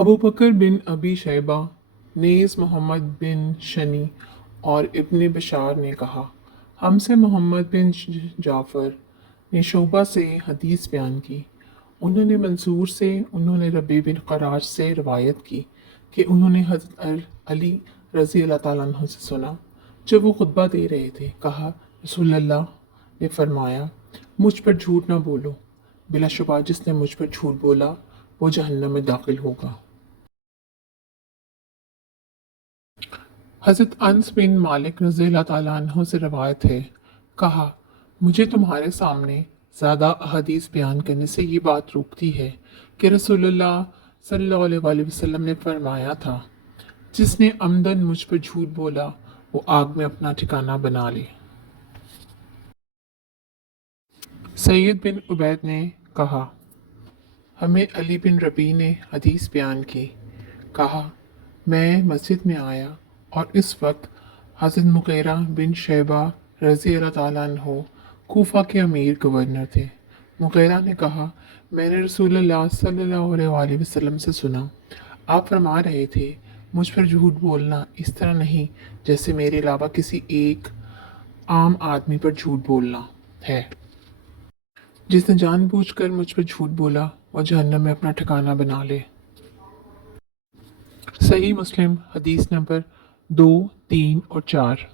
अबू बकर बिन अबी शैबा नेज़ मोहम्मद बिन शनी और इब्न बशार ने कहा, हमसे मोहम्मद बिन जाफ़र ने शोबा से हदीस बयान की। उन्होंने मंसूर से, उन्होंने रबी बिन क़राज से रवायत की कि उन्होंने हज़रत अली रज़ी अल्लाह ताला अन्हु से सुना। जब वो खुतबा दे रहे थे, कहा, रसूलुल्लाह ने फरमाया, मुझ पर झूठ ना बोलो, बिलाशुबा जिसने मुझ पर झूठ बोला वो जहन्नम में दाखिल होगा। हज़रत अनस बिन मालिक रज़ी अल्लाह ताला अन्हु से रवायत है, कहा, मुझे तुम्हारे सामने ज़्यादा अहदीस बयान करने से ये बात रोकती है कि रसूलुल्लाह सल्लल्लाहु अलैहि वसल्लम ने फरमाया था, जिसने अमदन मुझ पर झूठ बोला वो आग में अपना ठिकाना बना ले। सैयद बिन उबैद ने कहा, हमें अली बिन रबी ने हदीस बयान की। कहा, मैं मस्जिद में आया और इस वक्त हज़रत मुग़ीरा बिन शैबा रज़ी अल्लाह ताला अन्हु कूफा के अमीर गवर्नर थे। मुग़ीरा ने कहा, मैंने रसूलुल्लाह सल्लल्लाहु अलैहि वसल्लम से सुना, आप फरमा रहे थे, मुझ पर झूठ बोलना इस तरह नहीं जैसे मेरे अलावा किसी एक आम आदमी पर झूठ बोलना है। जिसने जानबूझकर मुझ पर झूठ बोला वो जहन्नम में अपना ठिकाना बना ले। सही मुस्लिम हदीस नंबर 2, 3 और 4।